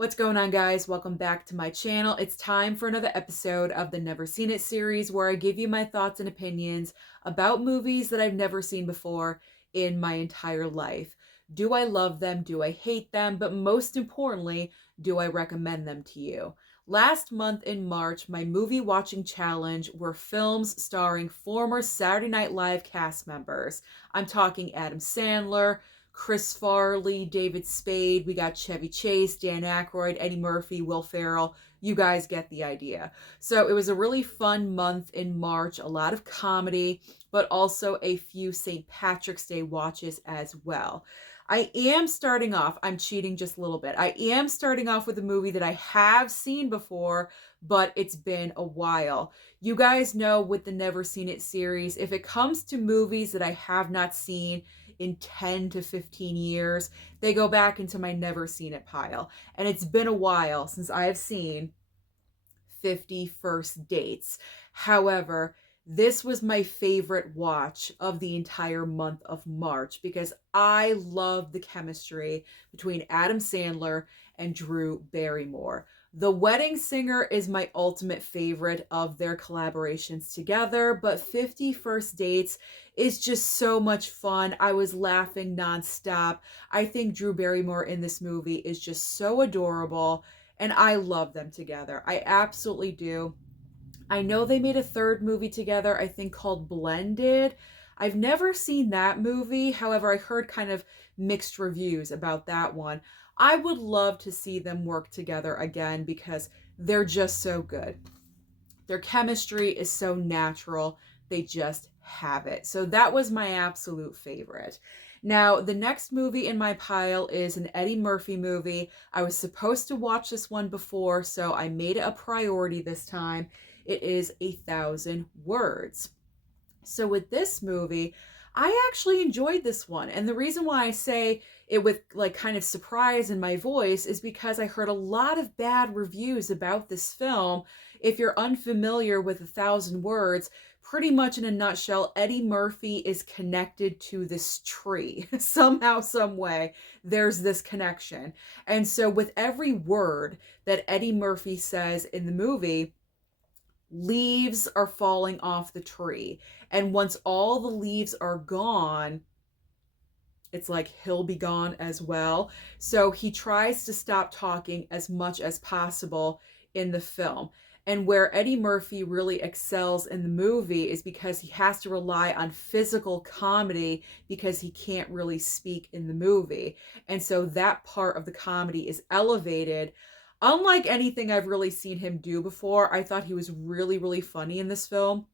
What's going on, guys? Welcome back to my channel. It's time for another episode of the Never Seen It series where I give you my thoughts and opinions about movies that I've never seen before in my entire life. Do I love them? Do I hate them? But most importantly, do I recommend them to you? Last month in March, my movie watching challenge were films starring former Saturday Night Live cast members. I'm talking Adam Sandler, Chris Farley, David Spade, we got Chevy Chase, Dan Aykroyd, Eddie Murphy, Will Ferrell. You guys get the idea. So it was a really fun month in March, a lot of comedy, but also a few St. Patrick's Day watches as well. I am starting off, I'm cheating just a little bit. I am starting off with a movie that I have seen before, but it's been a while. You guys know with the Never Seen It series, if it comes to movies that I have not seen in 10 to 15 years, they go back into my never seen it pile. And it's been a while since I have seen 50 First Dates. However, this was my favorite watch of the entire month of March because I love the chemistry between Adam Sandler and Drew Barrymore. The Wedding Singer is my ultimate favorite of their collaborations together, but 50 First Dates is just so much fun. I was laughing nonstop. I think Drew Barrymore in this movie is just so adorable, and I love them together. I absolutely do. I know they made a third movie together, I think called Blended. I've never seen that movie. However, I heard kind of mixed reviews about that one. I would love to see them work together again because they're just so good. Their chemistry is so natural. They just have it. So that was my absolute favorite. Now, the next movie in my pile is an Eddie Murphy movie. I was supposed to watch this one before, so I made it a priority this time. It is 1,000 Words. So with this movie, I actually enjoyed this one. And the reason why I say it with like kind of surprise in my voice is because I heard a lot of bad reviews about this film. If you're unfamiliar with 1,000 Words, pretty much in a nutshell, Eddie Murphy is connected to this tree. Somehow, some way, there's this connection. And so with every word that Eddie Murphy says in the movie, leaves are falling off the tree. And once all the leaves are gone, it's like he'll be gone as well. So he tries to stop talking as much as possible in the film. And where Eddie Murphy really excels in the movie is because he has to rely on physical comedy because he can't really speak in the movie. And so that part of the comedy is elevated. Unlike anything I've really seen him do before, I thought he was really, really funny in this film,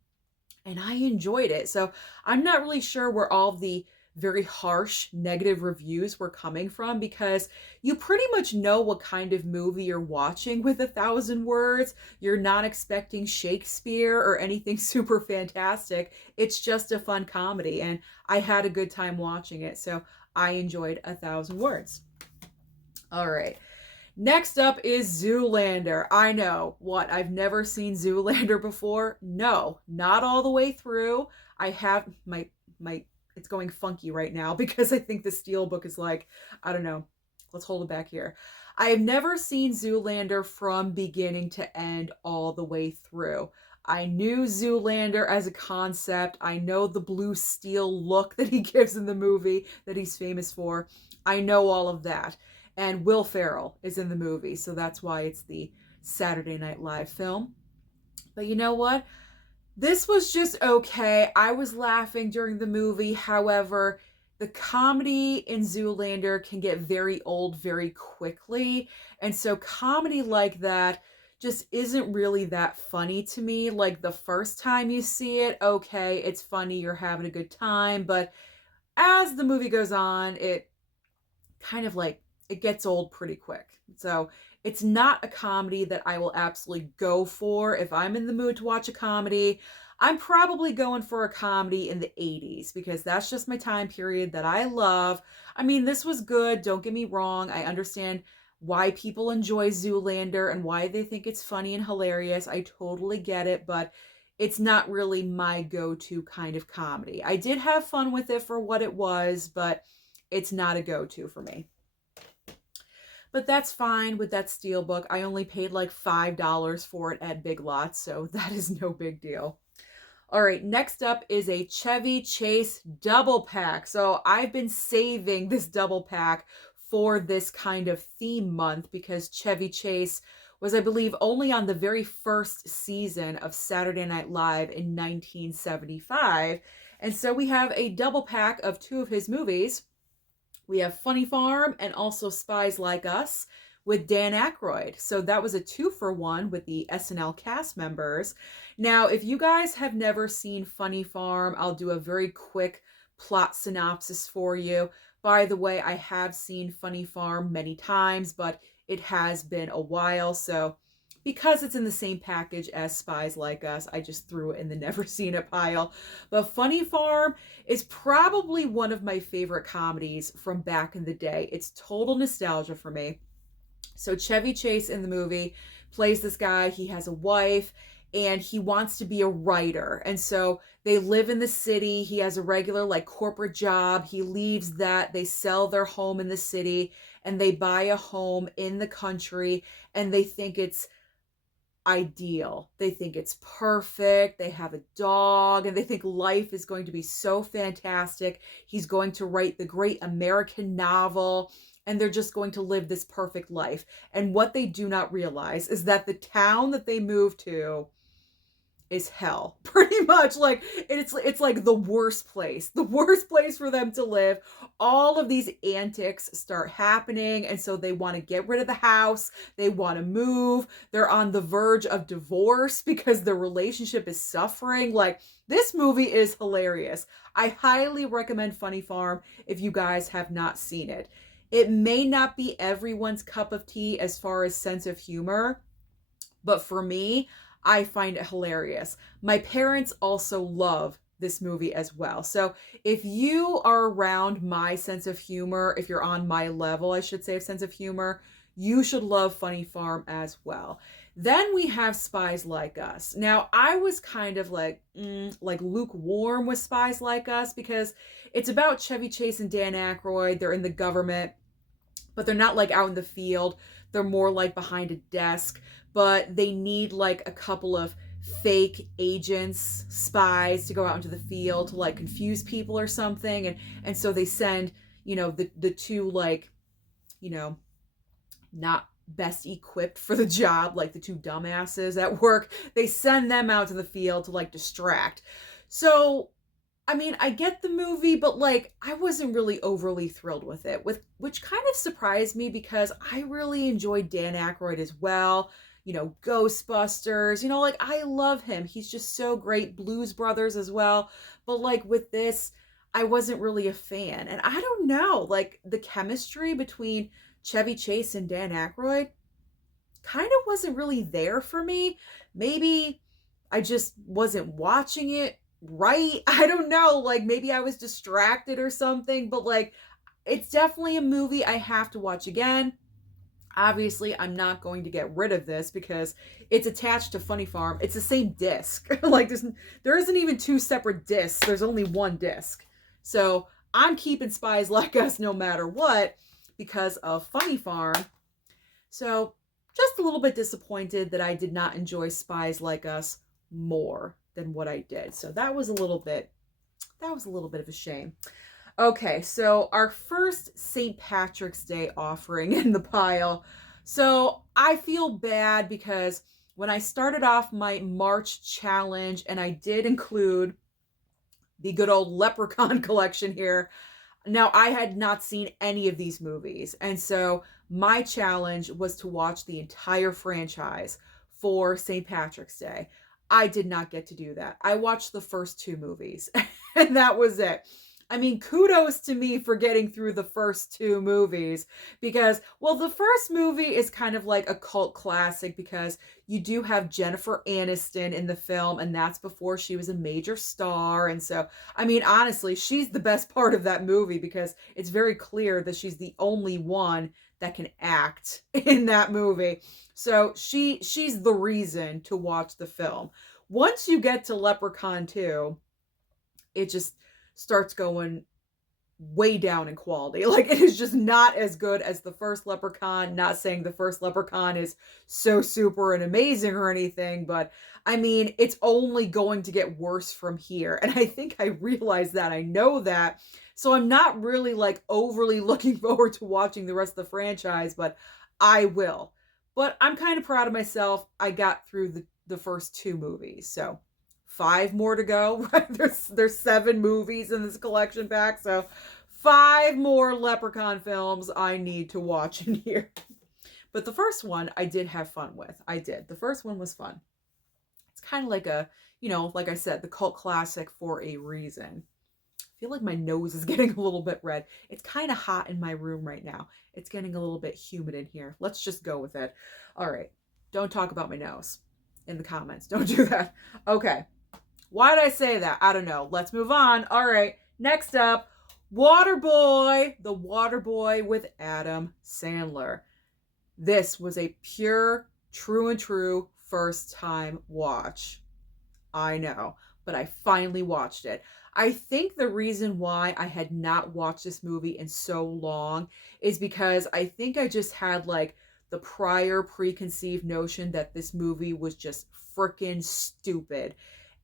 and I enjoyed it. So I'm not really sure where all the very harsh negative reviews were coming from because you pretty much know what kind of movie you're watching with 1,000 Words. You're not expecting Shakespeare or anything super fantastic. It's just a fun comedy, and I had a good time watching it. So I enjoyed 1,000 Words. All right. Next up is Zoolander. I know, what, I've never seen Zoolander before? No, not all the way through. I have, it's going funky right now because I think the Steelbook is like, I don't know, let's hold it back here. I have never seen Zoolander from beginning to end all the way through. I knew Zoolander as a concept. I know the blue steel look that he gives in the movie that he's famous for. I know all of that. And Will Ferrell is in the movie, so that's why it's the Saturday Night Live film. But you know what? This was just okay. I was laughing during the movie. However, the comedy in Zoolander can get very old very quickly. And so comedy like that just isn't really that funny to me. Like the first time you see it, okay, it's funny, you're having a good time. But as the movie goes on, it kind of like, it gets old pretty quick. So it's not a comedy that I will absolutely go for. If I'm in the mood to watch a comedy, I'm probably going for a comedy in the 80s because that's just my time period that I love. I mean, this was good. Don't get me wrong. I understand why people enjoy Zoolander and why they think it's funny and hilarious. I totally get it, but it's not really my go-to kind of comedy. I did have fun with it for what it was, but it's not a go-to for me. But that's fine with that steelbook. I only paid like $5 for it at Big Lots, so that is no big deal. All right, next up is a Chevy Chase double pack. So I've been saving this double pack for this kind of theme month because Chevy Chase was, I believe, only on the very first season of Saturday Night Live in 1975. And so we have a double pack of two of his movies. We have Funny Farm and also Spies Like Us with Dan Aykroyd. So that was a 2-for-1 with the SNL cast members. Now, if you guys have never seen Funny Farm, I'll do a very quick plot synopsis for you. By the way, I have seen Funny Farm many times, but it has been a while. So because it's in the same package as Spies Like Us, I just threw it in the never seen it pile. But Funny Farm is probably one of my favorite comedies from back in the day. It's total nostalgia for me. So Chevy Chase in the movie plays this guy. He has a wife and he wants to be a writer. And so they live in the city. He has a regular like corporate job. He leaves that. They sell their home in the city and they buy a home in the country and they think it's ideal. They think it's perfect. They have a dog and they think life is going to be so fantastic. He's going to write the great American novel and they're just going to live this perfect life. And what they do not realize is that the town that they move to is hell. Pretty much like it's like the worst place for them to live. All of these antics start happening and so they want to get rid of the house, they want to move, they're on the verge of divorce because their relationship is suffering. Like, this movie is hilarious. I highly recommend Funny Farm if you guys have not seen it. It may not be everyone's cup of tea as far as sense of humor, but for me, I find it hilarious. My parents also love this movie as well. So if you are around my sense of humor, if you're on my level, I should say, of sense of humor, you should love Funny Farm as well. Then we have Spies Like Us. Now, I was kind of like lukewarm with Spies Like Us because it's about Chevy Chase and Dan Aykroyd. They're in the government, but they're not like out in the field. They're more like behind a desk, but they need like a couple of fake agents, spies to go out into the field to like confuse people or something. And so they send, the two like, not best equipped for the job, like the two dumbasses at work. They send them out to the field to like distract. So I mean, I get the movie, but like I wasn't really overly thrilled with it, which kind of surprised me because I really enjoyed Dan Aykroyd as well. Ghostbusters, like I love him. He's just so great. Blues Brothers as well. But like with this, I wasn't really a fan. And I don't know, like the chemistry between Chevy Chase and Dan Aykroyd kind of wasn't really there for me. Maybe I just wasn't watching it right. I don't know, like maybe I was distracted or something, but like it's definitely a movie I have to watch again. Obviously, I'm not going to get rid of this because it's attached to Funny Farm. It's the same disc. Like there isn't even two separate discs. There's only one disc. So I'm keeping Spies Like Us no matter what because of Funny Farm. So just a little bit disappointed that I did not enjoy Spies Like Us more than what I did. So that was a little bit of a shame. Okay, so our first St. Patrick's Day offering in the pile. So I feel bad because when I started off my March challenge and I did include the good old Leprechaun collection here, now I had not seen any of these movies. And so my challenge was to watch the entire franchise for St. Patrick's Day. I did not get to do that. I watched the first two movies and that was it. I mean, kudos to me for getting through the first two movies because, well, the first movie is kind of like a cult classic because you do have Jennifer Aniston in the film and that's before she was a major star. And so, I mean, honestly, she's the best part of that movie because it's very clear that she's the only one that can act in that movie. So she's the reason to watch the film. Once you get to Leprechaun 2, it just starts going way down in quality. Like, it is just not as good as the first Leprechaun. Not saying the first Leprechaun is so super and amazing or anything, but I mean, it's only going to get worse from here. And I think I realize that. I know that. So I'm not really like overly looking forward to watching the rest of the franchise, but I will. But I'm kind of proud of myself. I got through the first 2 movies. So 5 more to go. There's 7 movies in this collection pack, so 5 more Leprechaun films I need to watch in here. But the first one I did have fun with. I did. The first one was fun. It's kind of like a, like I said, the cult classic for a reason. I feel like my nose is getting a little bit red. It's kind of hot in my room right now. It's getting a little bit humid in here. Let's just go with it. All right. Don't talk about my nose in the comments. Don't do that. Okay. Why did I say that? I don't know. Let's move on. All right. Next up, Waterboy. The Waterboy with Adam Sandler. This was a pure, true and true first time watch. I know, but I finally watched it. I think the reason why I had not watched this movie in so long is because I think I just had like the prior preconceived notion that this movie was just freaking stupid.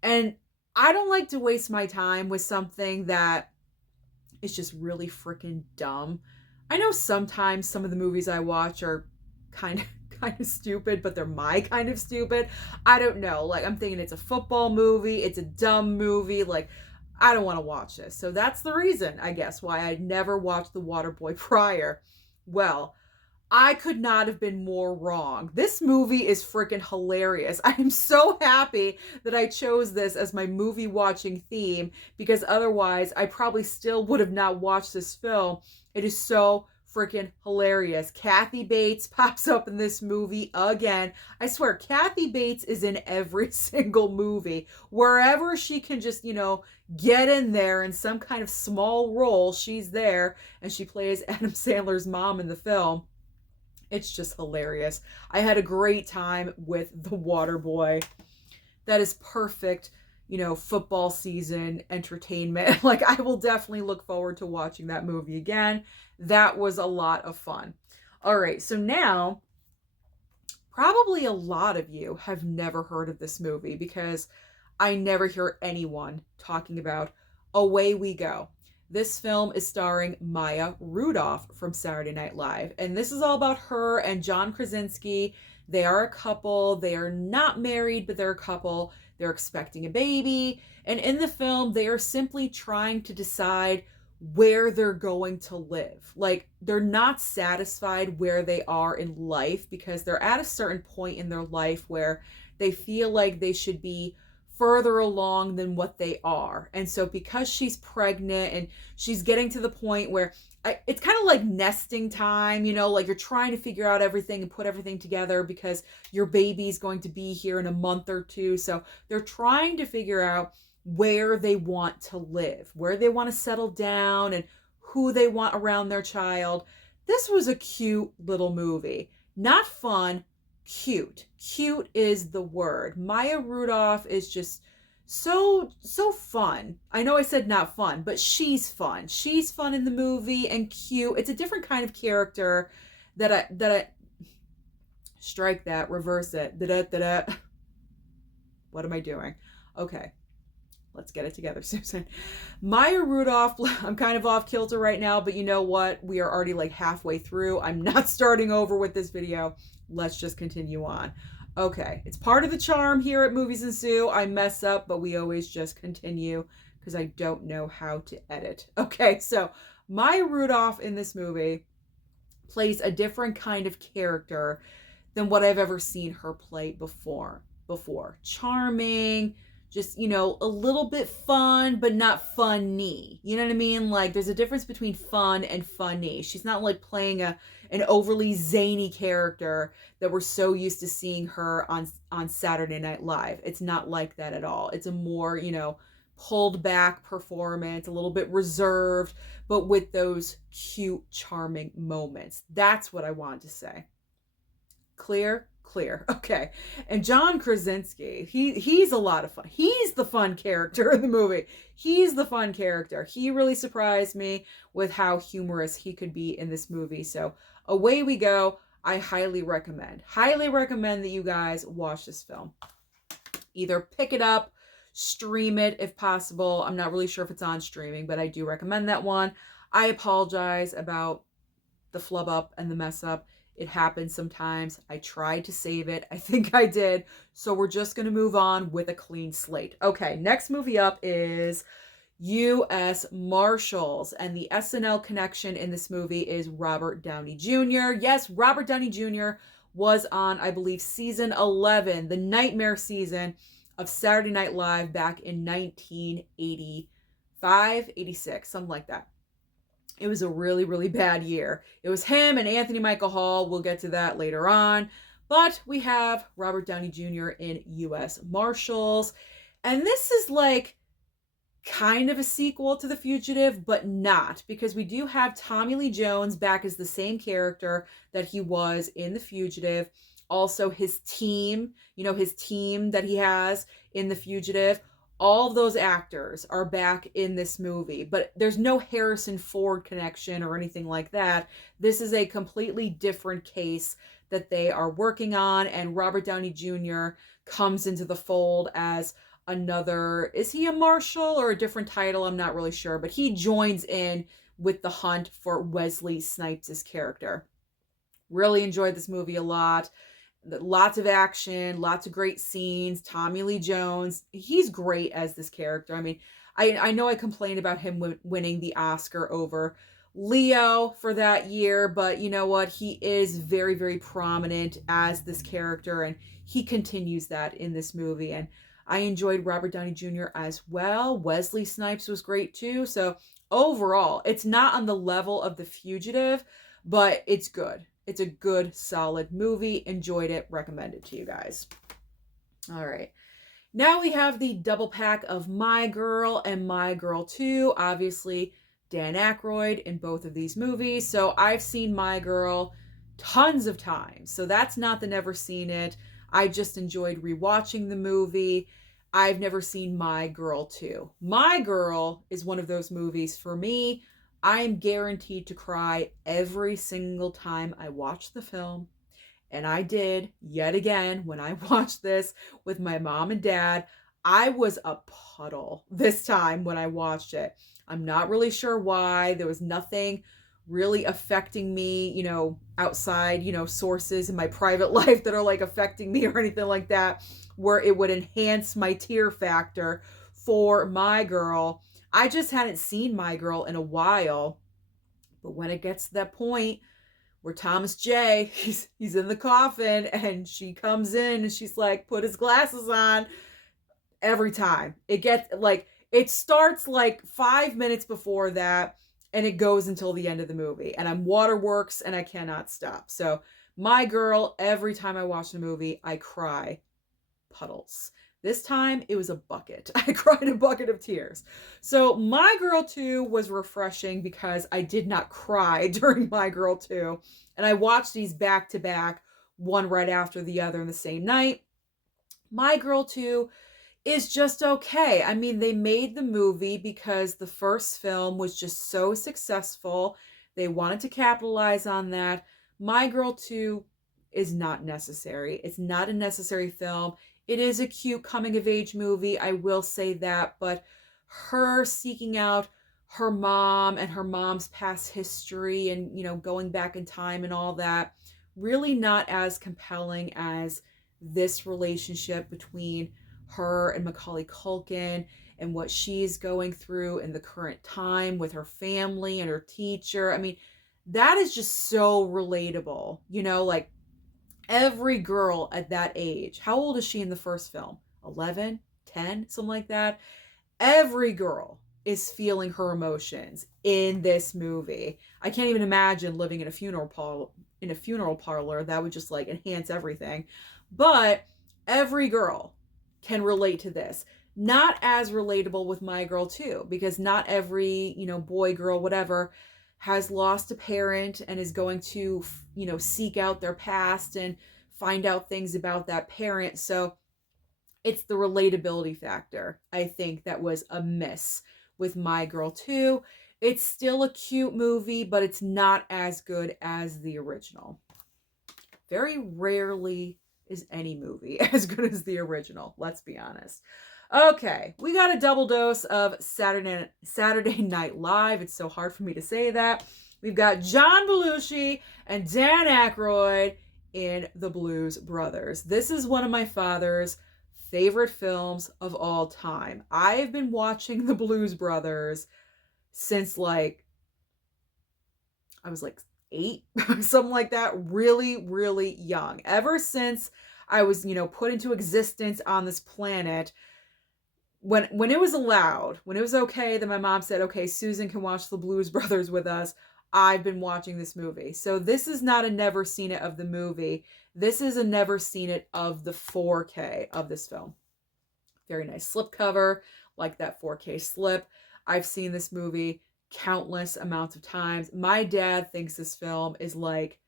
And I don't like to waste my time with something that is just really freaking dumb. I know sometimes some of the movies I watch are kind of stupid, but they're my kind of stupid. I don't know. Like, I'm thinking it's a football movie, it's a dumb movie, like I don't want to watch this. So that's the reason, I guess, why I never watched The Waterboy prior. Well, I could not have been more wrong. This movie is freaking hilarious. I am so happy that I chose this as my movie watching theme, because otherwise I probably still would have not watched this film. It is so freaking hilarious. Kathy Bates pops up in this movie again. I swear, Kathy Bates is in every single movie. Wherever she can just, get in there in some kind of small role, she's there, and she plays Adam Sandler's mom in the film. It's just hilarious. I had a great time with The Waterboy. That is perfect, football season entertainment. Like, I will definitely look forward to watching that movie again. That was a lot of fun. All right, so now, probably a lot of you have never heard of this movie because I never hear anyone talking about Away We Go. This film is starring Maya Rudolph from Saturday Night Live. And this is all about her and John Krasinski. They are a couple. They are not married, but they're a couple. They're expecting a baby. And in the film, they are simply trying to decide where they're going to live. Like, they're not satisfied where they are in life because they're at a certain point in their life where they feel like they should be further along than what they are. And so because she's pregnant and she's getting to the point where it's kind of like nesting time, like you're trying to figure out everything and put everything together because your baby's going to be here in a month or 2. So they're trying to figure out where they want to live, where they want to settle down, and who they want around their child. This was a cute little movie. Not fun, cute. Cute is the word. Maya Rudolph is just so fun. I know I said not fun, but she's fun. She's fun in the movie and cute. It's a different kind of character that I strike that, reverse it. Da-da-da-da. What am I doing? Okay. Let's get it together, Susan. Maya Rudolph, I'm kind of off kilter right now, but you know what? We are already like halfway through. I'm not starting over with this video. Let's just continue on. Okay, it's part of the charm here at Movies&Sue. I mess up, but we always just continue because I don't know how to edit. Okay, so Maya Rudolph in this movie plays a different kind of character than what I've ever seen her play before. Charming, just, a little bit fun, but not funny. You know what I mean? Like, there's a difference between fun and funny. She's not like playing an overly zany character that we're so used to seeing her on Saturday Night Live. It's not like that at all. It's a more, pulled back performance, a little bit reserved, but with those cute, charming moments. That's what I wanted to say. Clear? clear. Okay. And John Krasinski, he's a lot of fun. He's the fun character in the movie. He's the fun character. He really surprised me with how humorous he could be in this movie. So away we go. I highly recommend that you guys watch this film. Either pick it up, stream it if possible. I'm not really sure if it's on streaming, but I do recommend that one. I apologize about the flub up and the mess up. It happens sometimes. I tried to save it. I think I did. So we're just going to move on with a clean slate. Okay, next movie up is U.S. Marshals. And the SNL connection in this movie is Robert Downey Jr. Yes, Robert Downey Jr. was on, I believe, season 11, the nightmare season of Saturday Night Live back in 1985, 86, something like that. It was a really, really bad year. It was him and Anthony Michael Hall. We'll get to that later on. But we have Robert Downey Jr. in U.S. Marshals. And this is like kind of a sequel to The Fugitive, but not, because we do have Tommy Lee Jones back as the same character that he was in The Fugitive. Also his team, his team that he has in The Fugitive. All of those actors are back in this movie, but there's no Harrison Ford connection or anything like that. This is a completely different case that they are working on, and Robert Downey Jr. comes into the fold as another, is he a marshal or a different title? I'm not really sure, but he joins in with the hunt for Wesley Snipes' character. Really enjoyed this movie a lot. Lots of action, lots of great scenes. Tommy Lee Jones, he's great as this character. I mean, I know I complained about him winning the Oscar over Leo for that year, but you know what? He is very, very prominent as this character, and he continues that in this movie. And I enjoyed Robert Downey Jr. as well. Wesley Snipes was great too. So overall, it's not on the level of The Fugitive, but it's good. It's a good, solid movie. Enjoyed it. Recommend it to you guys. All right. Now we have the double pack of My Girl and My Girl 2. Obviously, Dan Aykroyd in both of these movies. So I've seen My Girl tons of times. So that's not the never seen it. I just enjoyed rewatching the movie. I've never seen My Girl 2. My Girl is one of those movies for me. I'm guaranteed to cry every single time I watch the film. And I did yet again when I watched this with my mom and dad. I was a puddle this time when I watched it. I'm not really sure why. There was nothing really affecting me, outside, sources in my private life that are like affecting me or anything like that, where it would enhance my tear factor for My Girl. I just hadn't seen My Girl in a while, but when it gets to that point where Thomas J, he's in the coffin and she comes in and she's like, put his glasses on, every time. It starts like 5 minutes before that and it goes until the end of the movie. And I'm waterworks and I cannot stop. So My Girl, every time I watch the movie, I cry puddles. This time, it was a bucket. I cried a bucket of tears. So My Girl 2 was refreshing because I did not cry during My Girl 2. And I watched these back to back, one right after the other in the same night. My Girl 2 is just okay. I mean, they made the movie because the first film was just so successful. They wanted to capitalize on that. My Girl 2 is not necessary. It's not a necessary film. It is a cute coming-of-age movie, I will say that, but her seeking out her mom and her mom's past history and, going back in time and all that, really not as compelling as this relationship between her and Macaulay Culkin and what she's going through in the current time with her family and her teacher. I mean, that is just so relatable, like, every girl at that age, how old is she in the first film? 11, 10, something like that. Every girl is feeling her emotions in this movie. I can't even imagine living in a funeral parlor. That would just like enhance everything. But every girl can relate to this. Not as relatable with My Girl 2, because not every, boy, girl, whatever, has lost a parent and is going to, seek out their past and find out things about that parent. So it's the relatability factor, I think, that was a miss with My Girl 2. It's still a cute movie, but it's not as good as the original. Very rarely is any movie as good as the original, let's be honest. Okay, we got a double dose of Saturday Night Live. It's so hard for me to say that. We've got John Belushi and Dan Aykroyd in The Blues Brothers. This is one of my father's favorite films of all time. I have been watching The Blues Brothers since I was 8, something like that, really, really young. Ever since I was, put into existence on this planet, when it was allowed, when it was okay that my mom said, okay, Susan can watch The Blues Brothers with us, I've been watching this movie. So this is not a never seen it of the movie. This is a never seen it of the 4K of this film. Very nice slipcover, like that 4K slip. I've seen this movie countless amounts of times. My dad thinks this film is like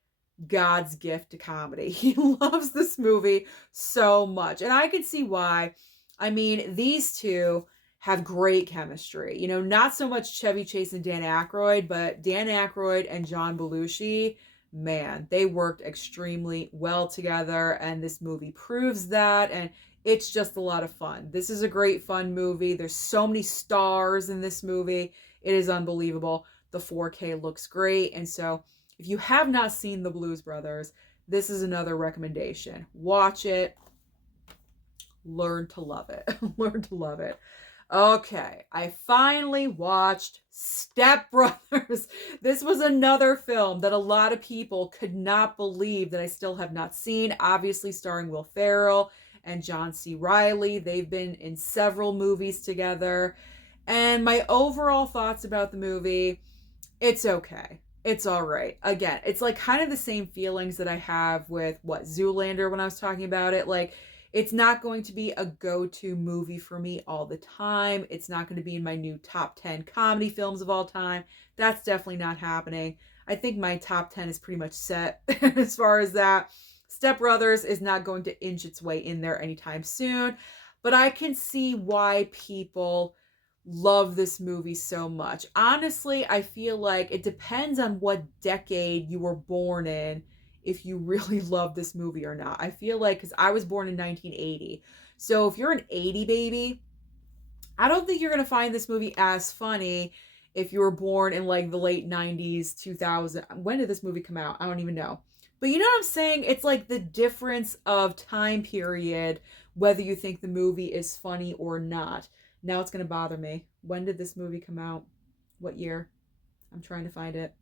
God's gift to comedy. He loves this movie so much. And I can see why. I mean, these two have great chemistry. Not so much Chevy Chase and Dan Aykroyd, but Dan Aykroyd and John Belushi, man, they worked extremely well together, and this movie proves that, and it's just a lot of fun. This is a great fun movie. There's so many stars in this movie. It is unbelievable. The 4K looks great, and so if you have not seen The Blues Brothers, this is another recommendation. Watch it. Learn to love it. Learn to love it. Okay, I finally watched Step Brothers. This was another film that a lot of people could not believe that I still have not seen. Obviously starring Will Ferrell and John C. Reilly. They've been in several movies together. And my overall thoughts about the movie, it's okay. It's all right. Again, it's kind of the same feelings that I have with Zoolander when I was talking about it. It's not going to be a go-to movie for me all the time. It's not going to be in my new top 10 comedy films of all time. That's definitely not happening. I think my top 10 is pretty much set as far as that. Step Brothers is not going to inch its way in there anytime soon. But I can see why people love this movie so much. Honestly, I feel like it depends on what decade you were born in if you really love this movie or not. I feel like, because I was born in 1980. So if you're an 80 baby, I don't think you're going to find this movie as funny if you were born in the late 90s, 2000. When did this movie come out? I don't even know. But you know what I'm saying? It's the difference of time period, whether you think the movie is funny or not. Now it's going to bother me. When did this movie come out? What year? I'm trying to find it.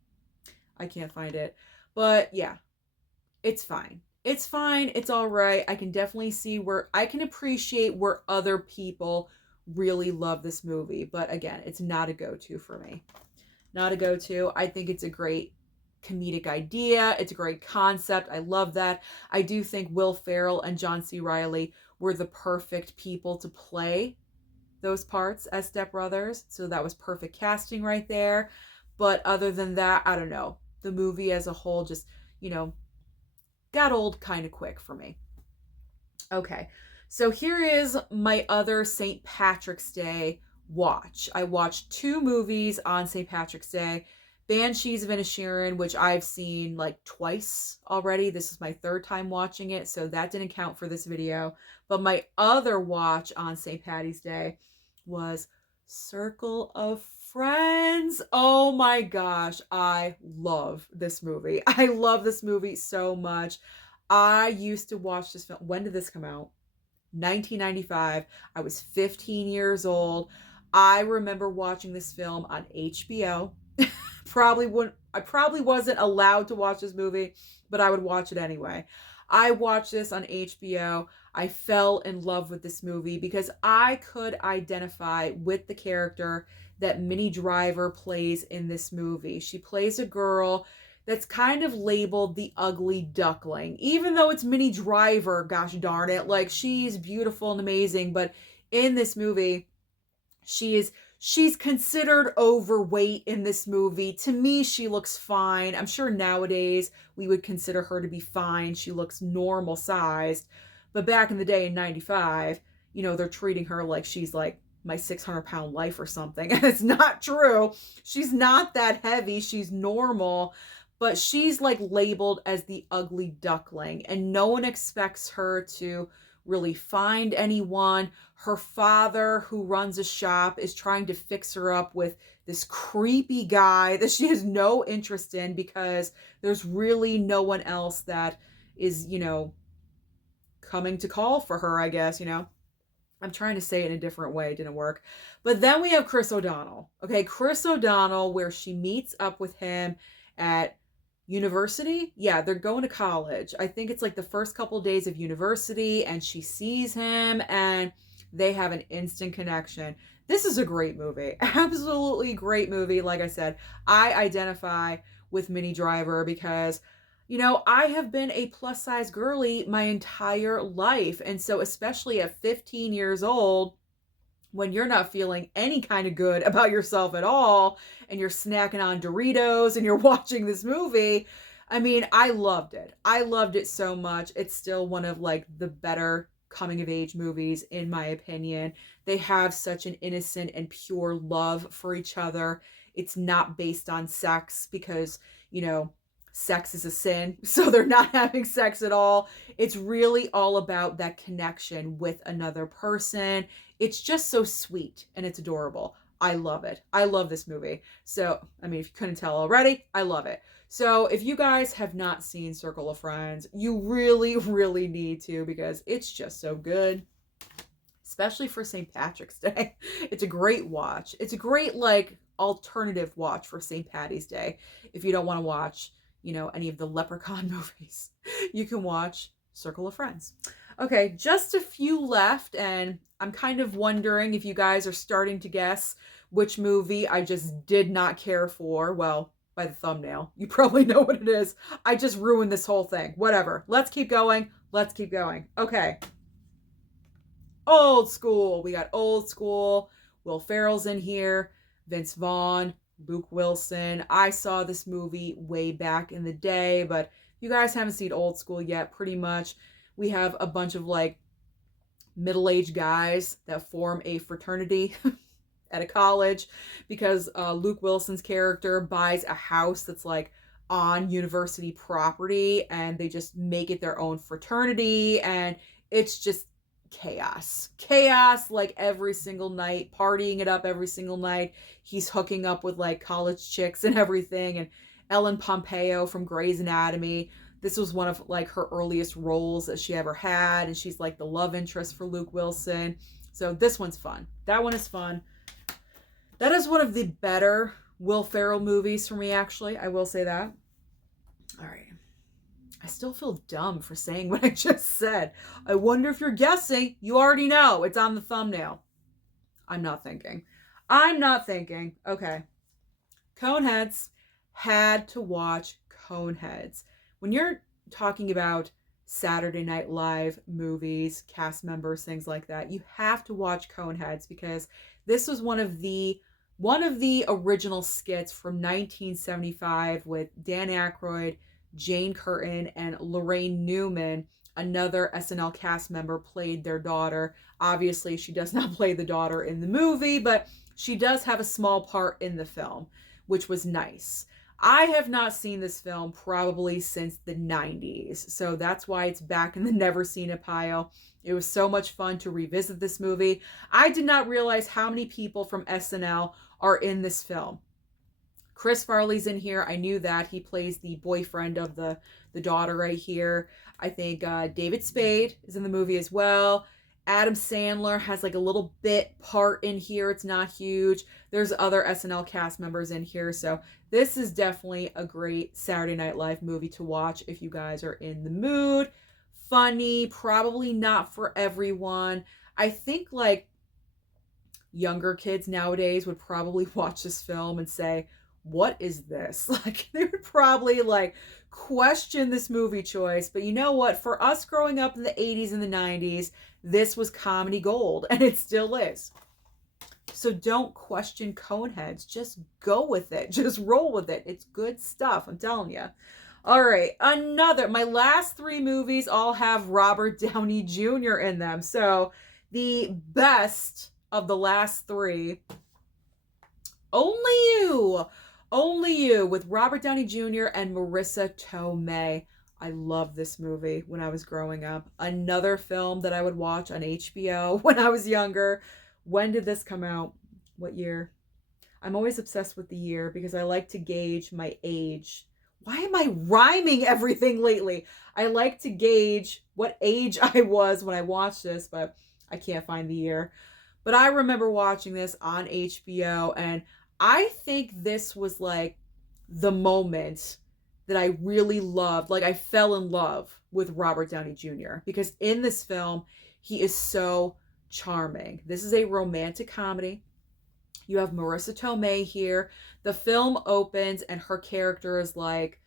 I can't find it. But yeah. It's fine. It's fine. It's all right. I can definitely see where I can appreciate where other people really love this movie. But again, it's not a go-to for me. Not a go-to. I think it's a great comedic idea. It's a great concept. I love that. I do think Will Ferrell and John C. Reilly were the perfect people to play those parts as stepbrothers. So that was perfect casting right there. But other than that, I don't know. The movie as a whole just, got old kind of quick for me. Okay, so here is my other St. Patrick's Day watch. I watched 2 movies on St. Patrick's Day. Banshees of Inisherin, which I've seen twice already. This is my 3rd time watching it, so that didn't count for this video. But my other watch on St. Patty's Day was Circle of Friends. Oh my gosh, I love this movie. I love this movie so much. I used to watch this film. When did this come out? 1995. I was 15 years old. I remember watching this film on HBO. I probably wasn't allowed to watch this movie, but I would watch it anyway. I watched this on HBO. I fell in love with this movie because I could identify with the character that Minnie Driver plays in this movie. She plays a girl that's kind of labeled the ugly duckling, even though it's Minnie Driver, gosh darn it. She's beautiful and amazing, but in this movie, she is She's considered overweight in this movie. To me, she looks fine. I'm sure nowadays we would consider her to be fine. She looks normal sized. But back in the day in 95, they're treating her like she's like my 600-pound life or something. And it's not true. She's not that heavy. She's normal. But she's like labeled as the ugly duckling. And no one expects her to really find anyone. Her father, who runs a shop, is trying to fix her up with this creepy guy that she has no interest in because there's really no one else that is, coming to call for her, I guess, I'm trying to say it in a different way. It didn't work. But then we have Chris O'Donnell. Okay, Chris O'Donnell, where she meets up with him at university. Yeah, they're going to college. I think it's like the first couple of days of university, and she sees him and they have an instant connection. This is a great movie. Absolutely great movie. Like I said, I identify with Minnie Driver because, I have been a plus size girly my entire life. And so, especially at 15 years old, when you're not feeling any kind of good about yourself at all, and you're snacking on Doritos and you're watching this movie, I mean, I loved it. I loved it so much. It's still one of like the better coming of age movies, in my opinion. They have such an innocent and pure love for each other. It's not based on sex because, sex is a sin. So they're not having sex at all. It's really all about that connection with another person. It's just so sweet and it's adorable. I love it. I love this movie. So, I mean, if you couldn't tell already, I love it. So if you guys have not seen Circle of Friends, you really, really need to, because it's just so good. Especially for St. Patrick's Day. It's a great watch. It's a great, like, alternative watch for St. Patty's Day. If you don't want to watch, any of the Leprechaun movies, you can watch Circle of Friends. Okay, just a few left, and I'm kind of wondering if you guys are starting to guess which movie I just did not care for. Well, by the thumbnail, you probably know what it is. I just ruined this whole thing. Whatever. Let's keep going. Let's keep going. Okay. Old School. We got Old School. Will Ferrell's in here. Vince Vaughn. Luke Wilson. I saw this movie way back in the day, but if you guys haven't seen Old School yet, pretty much we have a bunch of like middle-aged guys that form a fraternity at a college because Luke Wilson's character buys a house that's like on university property, and they just make it their own fraternity, and it's just chaos like every single night, partying it up every single night. He's hooking up with like college chicks and everything, and Ellen Pompeo from Grey's Anatomy, this was one of like her earliest roles that she ever had, and she's like the love interest for Luke Wilson. So this one's fun. That one is fun. That is one of the better Will Ferrell movies for me, actually. I will say that. All right. I still feel dumb for saying what I just said. I wonder if you're guessing. You already know. It's on the thumbnail. I'm not thinking. Okay. Coneheads. Had to watch Coneheads. When you're talking about Saturday Night Live movies, cast members, things like that, you have to watch Coneheads, because this was one of the original skits from 1975 with Dan Aykroyd, Jane Curtin, and Lorraine Newman. Another SNL cast member played their daughter. Obviously, she does not play the daughter in the movie, but she does have a small part in the film, which was nice. I have not seen this film probably since the 90s, so that's why it's back in the never seen it pile. It was so much fun to revisit this movie. I did not realize how many people from SNL are in this film. Chris Farley's in here. I knew that. He plays the boyfriend of the daughter right here. I think David Spade is in the movie as well. Adam Sandler has like a little bit part in here. It's not huge. There's other SNL cast members in here. So this is definitely a great Saturday Night Live movie to watch if you guys are in the mood. Funny, probably not for everyone. I think like younger kids nowadays would probably watch this film and say, what is this? Like, they would probably like question this movie choice. But you know what? For us growing up in the 80s and the 90s, this was comedy gold, and it still is. So don't question Coneheads. Just go with it. Just roll with it. It's good stuff, I'm telling you. All right, my last three movies all have Robert Downey Jr. in them. So the best of the last three, Only You. Only You with Robert Downey Jr. and Marissa Tomei. I loved this movie when I was growing up. Another film that I would watch on HBO when I was younger. When did this come out? What year? I'm always obsessed with the year because I like to gauge my age. Why am I rhyming everything lately? I like to gauge what age I was when I watched this, but I can't find the year. But I remember watching this on HBO, and I think this was like the moment that I really loved. Like, I fell in love with Robert Downey Jr. because in this film, he is so charming. This is a romantic comedy. You have Marissa Tomei here. The film opens and her character is like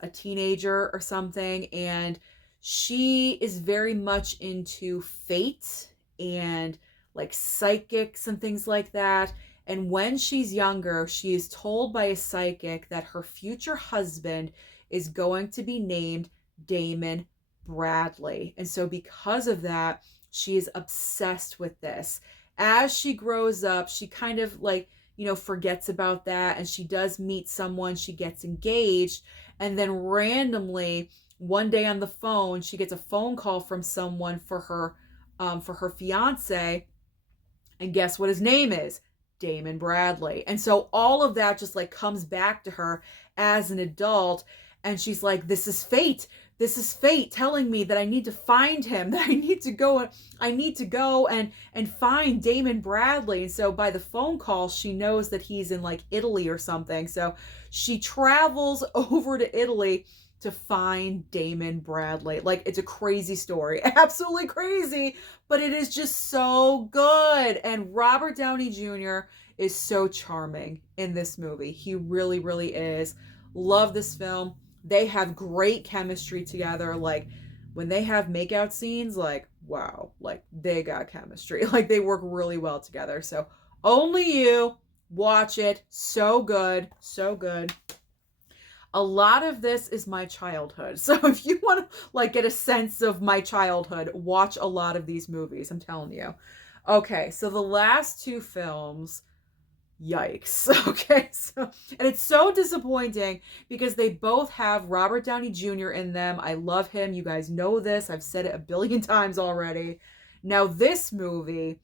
a teenager or something, and she is very much into fate and like psychics and things like that. And when she's younger, she is told by a psychic that her future husband is going to be named Damon Bradley. And so because of that, she is obsessed with this. As she grows up, she kind of like, forgets about that, and she does meet someone, she gets engaged, and then randomly one day on the phone, she gets a phone call from someone for her fiance, and guess what his name is? Damon Bradley. And so all of that just like comes back to her as an adult, and she's like, this is fate. This is fate telling me that I need to find him, that I need to go and find Damon Bradley. And so by the phone call, she knows that he's in like Italy or something. So she travels over to Italy to find Damon Bradley. Like, it's a crazy story. Absolutely crazy, but it is just so good. And Robert Downey Jr. is so charming in this movie. He really, really is. Love this film. They have great chemistry together. Like, when they have makeout scenes, like, wow, like, they got chemistry. Like, they work really well together. So, Only You, watch it. So good. So good. A lot of this is my childhood. So if you want to like get a sense of my childhood, watch a lot of these movies, I'm telling you. Okay, so the last two films, yikes. Okay, so, and it's so disappointing because they both have Robert Downey Jr. in them. I love him. You guys know this. I've said it a billion times already. Now, this movie,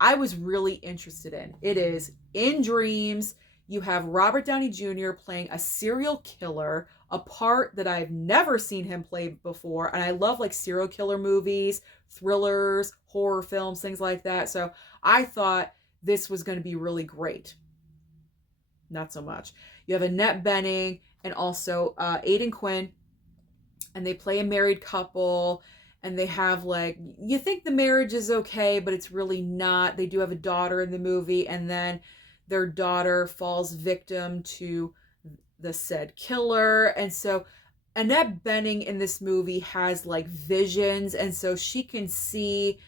I was really interested in. It is In Dreams. You have Robert Downey Jr. playing a serial killer, a part that I've never seen him play before. And I love like serial killer movies, thrillers, horror films, things like that. So I thought this was going to be really great. Not so much. You have Annette Bening and also Aidan Quinn, and they play a married couple, and they have like, you think the marriage is okay, but it's really not. They do have a daughter in the movie, and then their daughter falls victim to the said killer. And so Annette Bening in this movie has like visions, and so she can see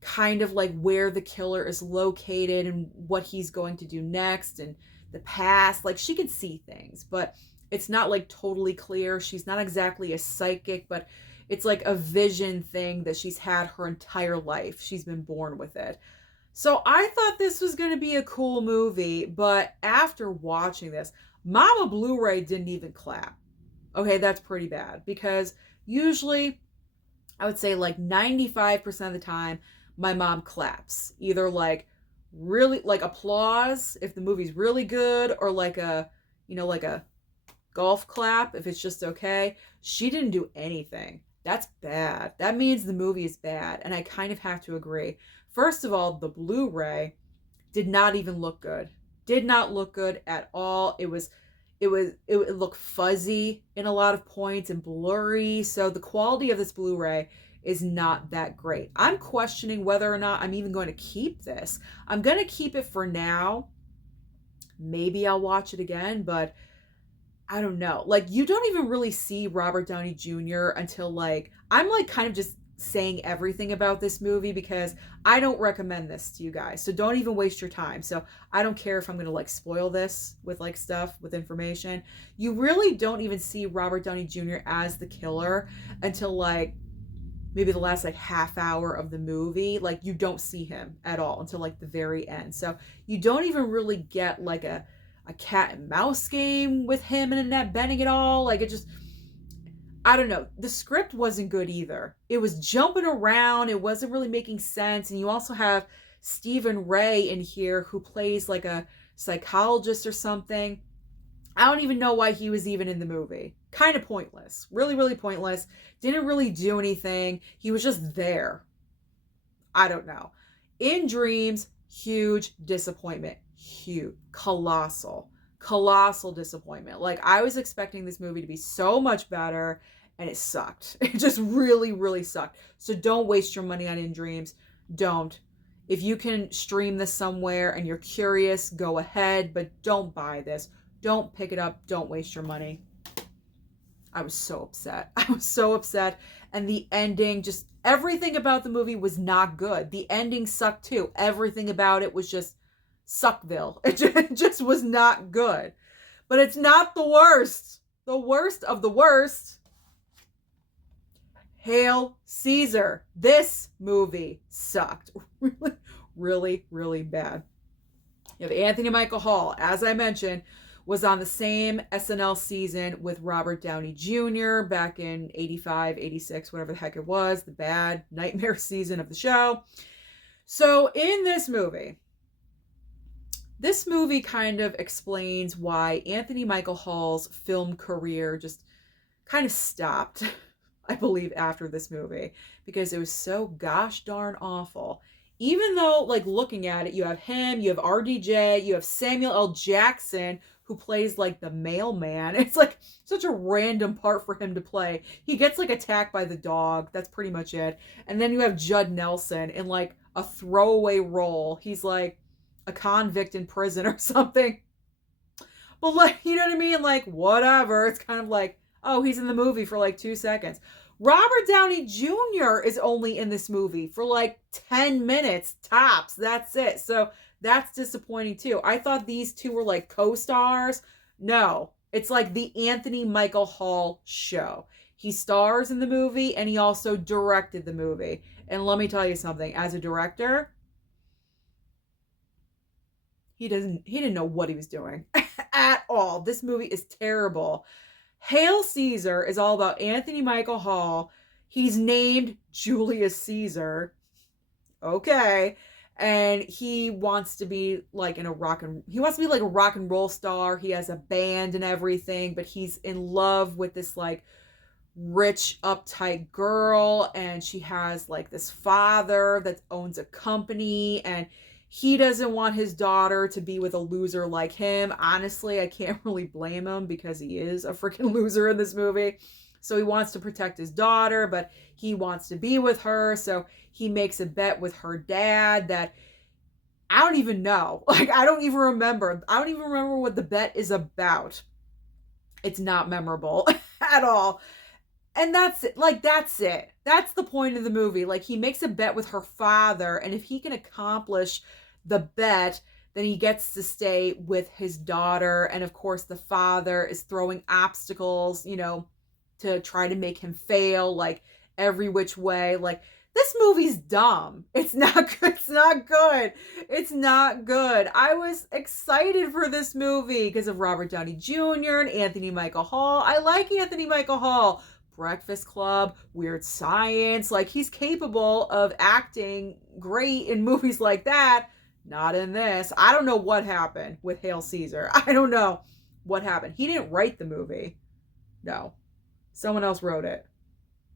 kind of like where the killer is located and what he's going to do next and the past. Like, she can see things, but it's not like totally clear. She's not exactly a psychic, but it's like a vision thing that she's had her entire life. She's been born with it. So I thought this was going to be a cool movie, but after watching this, Mama Blu-ray didn't even clap. Okay, that's pretty bad, because usually I would say like 95% of the time my mom claps. Either like really like applause if the movie's really good, or like a, like a golf clap if it's just okay. She didn't do anything. That's bad. That means the movie is bad, and I kind of have to agree. First of all, the Blu-ray did not even look good. Did not look good at all. It looked fuzzy in a lot of points and blurry. So the quality of this Blu-ray is not that great. I'm questioning whether or not I'm even going to keep this. I'm going to keep it for now. Maybe I'll watch it again, but I don't know. Like, you don't even really see Robert Downey Jr. until like, I'm like kind of just saying everything about this movie because I don't recommend this to you guys. So don't even waste your time. So I don't care if I'm going to like spoil this with like stuff, with information. You really don't even see Robert Downey Jr. as the killer until like maybe the last like half hour of the movie. Like you don't see him at all until like the very end. So you don't even really get like a cat and mouse game with him and Annette Bening at all. Like it just, I don't know. The script wasn't good either. It was jumping around. It wasn't really making sense. And you also have Stephen Ray in here who plays like a psychologist or something. I don't even know why he was even in the movie. Kind of pointless. Really, really pointless. Didn't really do anything. He was just there. I don't know. In Dreams, huge disappointment. Huge. Colossal disappointment. Like I was expecting this movie to be so much better and it sucked. It just really, really sucked. So don't waste your money on In Dreams. Don't. If you can stream this somewhere and you're curious, go ahead, but don't buy this. Don't pick it up. Don't waste your money. I was so upset. I was so upset. And the ending, just everything about the movie was not good. The ending sucked too. Everything about it was just Suckville. It just was not good. But it's not the worst. The worst of the worst. Hail Caesar. This movie sucked. Really, really, really bad. You have Anthony Michael Hall, as I mentioned, was on the same SNL season with Robert Downey Jr. back in 85, 86, whatever the heck it was, the bad nightmare season of the show. So in this movie kind of explains why Anthony Michael Hall's film career just kind of stopped, I believe, after this movie, because it was so gosh darn awful. Even though, like, looking at it, you have him, you have RDJ, you have Samuel L. Jackson, who plays like the mailman. It's like such a random part for him to play. He gets like attacked by the dog. That's pretty much it. And then you have Judd Nelson in like a throwaway role. He's like a convict in prison or something. But like, you know what I mean? Like, whatever. It's kind of like, oh, he's in the movie for like 2 seconds. Robert Downey Jr. is only in this movie for like 10 minutes tops. That's it. So that's disappointing too. I thought these two were like co-stars. No, it's like the Anthony Michael Hall show. He stars in the movie and he also directed the movie. And let me tell you something, as a director, he didn't know what he was doing at all. This movie is terrible. Hail Caesar is all about Anthony Michael Hall. He's named Julius Caesar. Okay. And he wants to be like a rock and roll star. He has a band and everything, but he's in love with this like rich, uptight girl, and she has like this father that owns a company, and he doesn't want his daughter to be with a loser like him. Honestly, I can't really blame him because he is a freaking loser in this movie. So he wants to protect his daughter, but he wants to be with her. So he makes a bet with her dad that I don't even know. Like, I don't even remember what the bet is about. It's not memorable at all. And that's it. Like, that's it. That's the point of the movie. Like, he makes a bet with her father, and if he can accomplish the bet, then he gets to stay with his daughter. And of course, the father is throwing obstacles, to try to make him fail, like every which way. Like, this movie's dumb. It's not good. It's not good. It's not good. I was excited for this movie because of Robert Downey Jr. and Anthony Michael Hall. I like Anthony Michael Hall. Breakfast Club, Weird Science. Like, he's capable of acting great in movies like that. Not in this. I don't know what happened with Hail Caesar. I don't know what happened. He didn't write the movie. No. Someone else wrote it.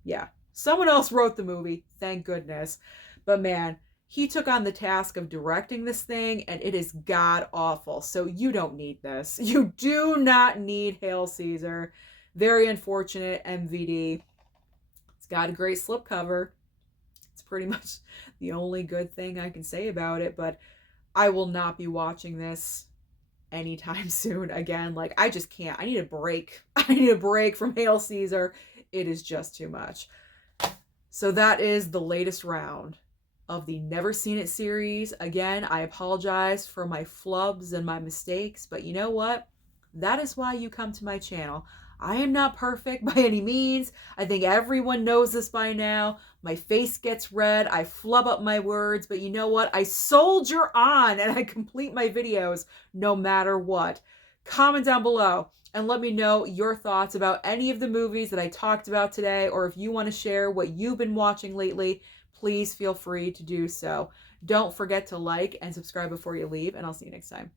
Yeah. Someone else wrote the movie. Thank goodness. But man, he took on the task of directing this thing, and it is god awful. So you don't need this. You do not need Hail Caesar. Very unfortunate MVD. It's got a great slipcover. It's pretty much the only good thing I can say about it, but I will not be watching this anytime soon again. Like, I just can't. I need a break. I need a break from Hail Caesar. It is just too much. So that is the latest round of the Never Seen It series. Again, I apologize for my flubs and my mistakes, but you know what? That is why you come to my channel. I am not perfect by any means. I think everyone knows this by now. My face gets red. I flub up my words, but you know what? I soldier on and I complete my videos no matter what. Comment down below and let me know your thoughts about any of the movies that I talked about today, or if you want to share what you've been watching lately, please feel free to do so. Don't forget to like and subscribe before you leave, and I'll see you next time.